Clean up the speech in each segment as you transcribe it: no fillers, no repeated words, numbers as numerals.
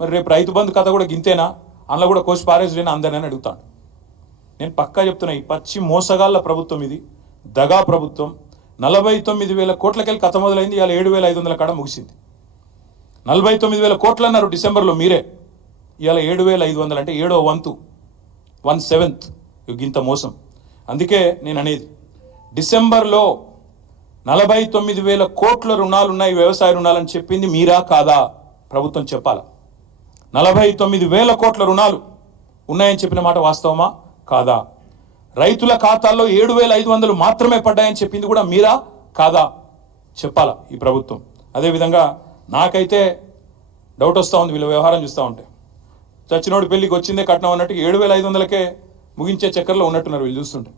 మరి రేపు రైతు బంధు కథ కూడా గింతేనా, అందులో కూడా కోసి పారేసుడేనా అందరినీ అడుగుతాను. నేను పక్కా చెప్తున్నా, ఈ పచ్చి మోసగాళ్ళ ప్రభుత్వం ఇది, దగా ప్రభుత్వం. 49,000 కోట్లకెళ్ళి కథ మొదలైంది, ఇవాళ 7,500 కాడ ముగిసింది. 49,000 కోట్లు అన్నారు డిసెంబర్లో మీరే, ఇవాళ 7,500 అంటే 7వ వంతు, 1/7 ఇంత మోసం. అందుకే నేను అనేది, డిసెంబర్లో 49,000 కోట్ల రుణాలు ఉన్నాయి, వ్యవసాయ రుణాలని చెప్పింది మీరా కాదా? ప్రభుత్వం చెప్పాలా. 49,000 కోట్ల రుణాలు ఉన్నాయని చెప్పిన మాట వాస్తవమా కాదా? రైతుల ఖాతాల్లో 7,500 మాత్రమే పడ్డాయని చెప్పింది కూడా మీరా కాదా? చెప్పాలా ఈ ప్రభుత్వం. అదేవిధంగా నాకైతే డౌట్ వస్తూ ఉంది వీళ్ళ వ్యవహారం చూస్తూ ఉంటే. చచ్చినోడి పెళ్లికి వచ్చిందే కట్నం అన్నట్టు 7,500కే ముగించే చక్కర్లో ఉన్నట్టున్నారు వీళ్ళు చూస్తుంటే.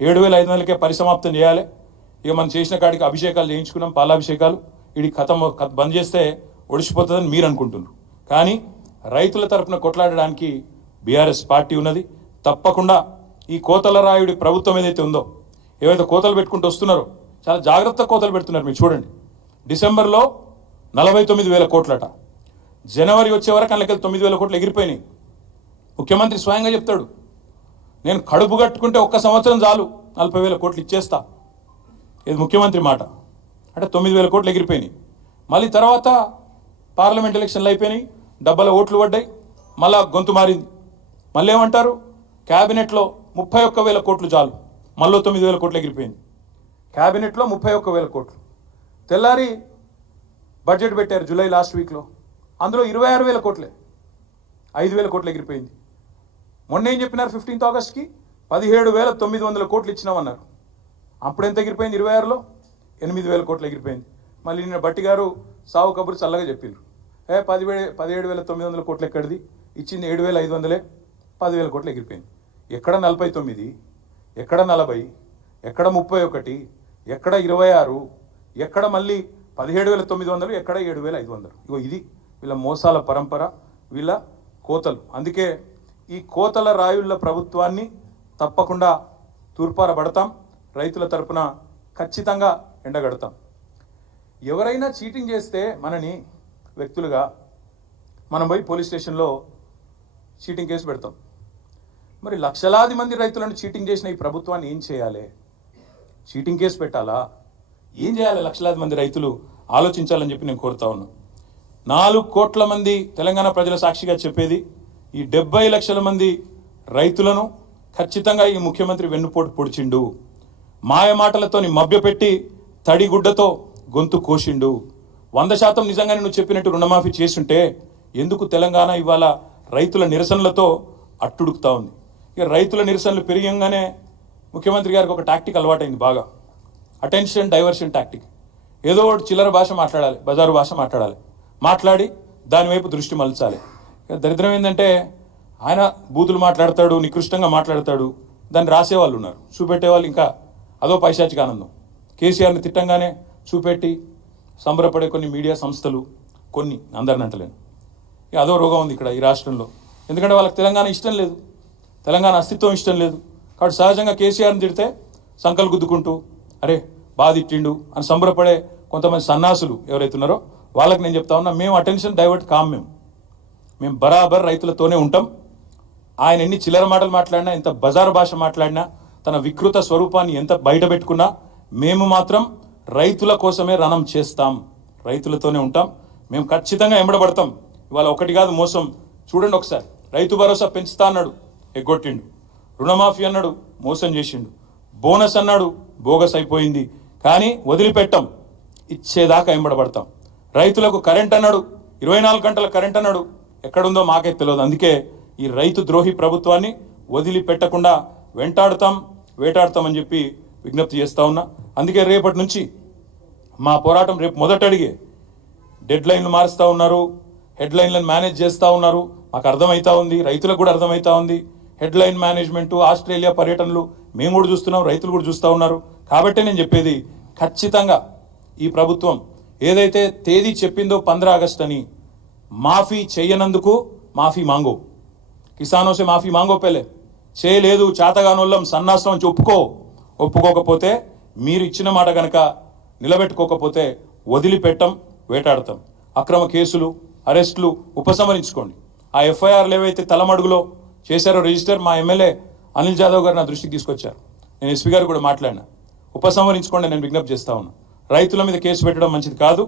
7,500కే పరిసమాప్తం చేయాలి. ఇక మనం చేసిన కాడికి అభిషేకాలు చేయించుకున్నాం, పాలాభిషేకాలు, ఇది బంద్ చేస్తే ఒడిసిపోతుందని మీరు అనుకుంటున్నారు. కానీ రైతుల తరపున కొట్లాడడానికి బీఆర్ఎస్ పార్టీ ఉన్నది. తప్పకుండా ఈ కోతల రాయుడి ప్రభుత్వం ఏదైతే ఉందో, ఏవైతే కోతలు పెట్టుకుంటూ వస్తున్నారో చాలా జాగ్రత్త కోతలు పెడుతున్నారు. మీరు చూడండి, డిసెంబర్లో 49,000 కోట్లట, జనవరి వచ్చే వరకు అందులోకి 9,000 కోట్లు ఎగిరిపోయినాయి. ముఖ్యమంత్రి స్వయంగా చెప్తాడు, నేను కడుపు కట్టుకుంటే ఒక్క సంవత్సరం చాలు 40,000 కోట్లు ఇచ్చేస్తా. ఇది ముఖ్యమంత్రి మాట. అంటే 9,000 కోట్లు ఎగిరిపోయినాయి. మళ్ళీ తర్వాత పార్లమెంట్ ఎలక్షన్లు అయిపోయినాయి, డబ్బల ఓట్లు పడ్డాయి, మళ్ళా గొంతు మారింది. మళ్ళీ ఏమంటారు, క్యాబినెట్లో 31,000 కోట్లు చాలు, మళ్ళీ 9,000 కోట్లు ఎగిరిపోయింది. క్యాబినెట్లో 31,000 కోట్లు. తెల్లారి బడ్జెట్ పెట్టారు జూలై లాస్ట్ వీక్లో, అందులో 26,000 కోట్లే, 5,000 కోట్లు ఎగిరిపోయింది. మొన్న ఏం చెప్పినారు, 15th ఆగస్ట్కి 17,900 కోట్లు ఇచ్చినామన్నారు. అప్పుడు ఎంత ఎగిరిపోయింది? 26లో 8,000 కోట్లు ఎగిరిపోయింది. మళ్ళీ నిన్న బట్టి గారు సావు కబురు చల్లగా చెప్పిండ్రు, 17,900 కోట్లు ఎక్కడిది, ఇచ్చింది 7,500, 10,000 కోట్లు ఎగిరిపోయింది. ఎక్కడ 49, ఎక్కడ 40, ఎక్కడ 31, ఎక్కడ 26, ఎక్కడ మళ్ళీ 17,900, ఎక్కడ 7,500. ఇగో ఇది వీళ్ళ మోసాల పరంపర, వీళ్ళ కోతలు. అందుకే ఈ కోతల రాయుళ్ళ ప్రభుత్వాన్ని తప్పకుండా తూర్పారబడతాం, రైతుల తరపున ఖచ్చితంగా ఎండగడతాం. ఎవరైనా చీటింగ్ చేస్తే మనని వ్యక్తులుగా మనం పోయి పోలీస్ స్టేషన్లో చీటింగ్ కేసు పెడతాం. మరి లక్షలాది మంది రైతులను చీటింగ్ చేసిన ఈ ప్రభుత్వాన్ని ఏం చేయాలి? చీటింగ్ కేసు పెట్టాలా? ఏం చేయాలి? లక్షలాది మంది రైతులు ఆలోచించాలని చెప్పి నేను కోరుతా ఉన్నాను. 4 కోట్ల మంది తెలంగాణ ప్రజల సాక్షిగా చెప్పేది, ఈ 70 లక్షల మంది రైతులను ఖచ్చితంగా ఈ ముఖ్యమంత్రి వెన్నుపోటు పొడిచిండు, మాయమాటలతోని మభ్యపెట్టి తడిగుడ్డతో గొంతు కోసిండు. 100% నిజంగానే నువ్వు చెప్పినట్టు రుణమాఫీ చేస్తుంటే ఎందుకు తెలంగాణ ఇవాళ రైతుల నిరసనలతో అట్టుడుకుతా ఉంది? ఇక రైతుల నిరసనలు పెరిగంగానే ముఖ్యమంత్రి గారికి ఒక టాక్టిక్ అలవాటైంది బాగా, అటెన్షన్ డైవర్షన్ టాక్టిక్. ఏదో ఒకటి చిల్లర భాష మాట్లాడాలి, బజారు భాష మాట్లాడాలి, మాట్లాడి దానివైపు దృష్టి మలచాలి. దరిద్రం ఏంటంటే ఆయన బూతులు మాట్లాడతాడు, నికృష్టంగా మాట్లాడతాడు, దాన్ని రాసేవాళ్ళు ఉన్నారు, చూపెట్టేవాళ్ళు ఇంకా అదో పైశాచిక ఆనందం. కేసీఆర్ని తిట్టంగానే చూపెట్టి సంబరపడే కొన్ని మీడియా సంస్థలు, కొన్ని అందరిని అంటలేను, అదో రోగం ఉంది ఇక్కడ ఈ రాష్ట్రంలో. ఎందుకంటే వాళ్ళకి తెలంగాణ ఇష్టం లేదు, తెలంగాణ అస్తిత్వం ఇష్టం లేదు. కాబట్టి సహజంగా కేసీఆర్ని తిడితే సంకలు గుద్దుకుంటూ అరే బాగా తిట్టిండు అని సంబరపడే కొంతమంది సన్నాసులు ఎవరైతే ఉన్నారో వాళ్ళకి నేను చెప్తా ఉన్నా, మేము అటెన్షన్ డైవర్ట్ కాం, మేము బరాబర్ రైతులతోనే ఉంటాం. ఆయన ఎన్ని చిల్లర మాటలు మాట్లాడినా, ఎంత బజారు భాష మాట్లాడినా, తన వికృత స్వరూపాన్ని ఎంత బయట పెట్టుకున్నా మేము మాత్రం రైతుల కోసమే రణం చేస్తాం, రైతులతోనే ఉంటాం. మేము ఖచ్చితంగా ఎంబడబడతాం. ఇవాళ ఒకటి కాదు మోసం, చూడండి ఒకసారి. రైతు భరోసా పెంచుతా అన్నాడు, ఎగ్గొట్టిండు. రుణమాఫీ అన్నాడు, మోసం చేసిండు. బోనస్ అన్నాడు, బోగస్ అయిపోయింది. కానీ వదిలిపెట్టాం, ఇచ్చేదాకా ఎంబడబడతాం. రైతులకు కరెంట్ అన్నాడు, 24 గంటల కరెంట్ అన్నాడు, ఎక్కడుందో మాకే తెలియదు. అందుకే ఈ రైతు ద్రోహి ప్రభుత్వాన్ని వదిలిపెట్టకుండా వెంటాడుతాం, వేటాడుతామని చెప్పి విజ్ఞప్తి చేస్తా ఉన్నా. అందుకే రేపటి నుంచి మా పోరాటం రేపు మొదట అడిగే, డెడ్ లైన్లు మారుస్తూ ఉన్నారు, హెడ్ లైన్లను మేనేజ్ చేస్తూ ఉన్నారు. మాకు అర్థమవుతా ఉంది, రైతులకు కూడా అర్థమవుతా ఉంది. హెడ్ లైన్ మేనేజ్మెంటు, ఆస్ట్రేలియా పర్యటనలు మేము కూడా చూస్తున్నాం, రైతులు కూడా చూస్తూ ఉన్నారు. కాబట్టే నేను చెప్పేది, ఖచ్చితంగా ఈ ప్రభుత్వం ఏదైతే తేదీ చెప్పిందో 15 ఆగస్టు అని, మాఫీ చేయనందుకు మాఫీ మాంగో, కిసానోసే మాఫీ మాంగో పెళ్ళే చేయలేదు, చేతగానోళ్ళం సన్నాసం అని ఒప్పుకోకపోతే, మీరు ఇచ్చిన మాట కనుక నిలబెట్టుకోకపోతే వదిలిపెట్టం, వేటాడతాం. అక్రమ కేసులు, అరెస్టులు ఉపసంహరించుకోండి. ఆ ఎఫ్ఐఆర్లు ఏవైతే తలమడుగులో చేశారో రిజిస్టర్ మా ఎమ్మెల్యే అనిల్ జాదవ్ గారు నా దృష్టికి తీసుకొచ్చారు. నేను ఎస్పీ గారు కూడా మాట్లాడినా. ఉపసంహరించుకోండి నేను విజ్ఞప్తి చేస్తా ఉన్నా. రైతుల మీద కేసు పెట్టడం మంచిది కాదు.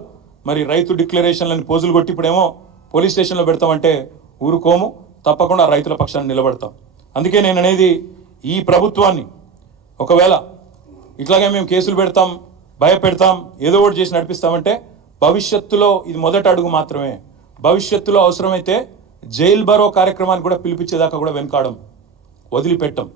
మరి రైతు డిక్లరేషన్లని పోజులు కొట్టి ఇప్పుడేమో పోలీస్ స్టేషన్లో పెడతామంటే ఊరుకోము, తప్పకుండా రైతుల పక్షాన్ని నిలబడతాం. అందుకే నేను అనేది ఈ ప్రభుత్వాన్ని ఒకవేళ ఇట్లాగే మేము కేసులు పెడతాం, భయపెడతాం, ఏదో ఒకటి చేసి నడిపిస్తామంటే భవిష్యత్తులో ఇది మొదటి అడుగు మాత్రమే. భవిష్యత్తులో అవసరమైతే జైల్ బరో కార్యక్రమాన్ని కూడా పిలిపించేదాకా కూడా వెనకాడం, వదిలిపెట్టం.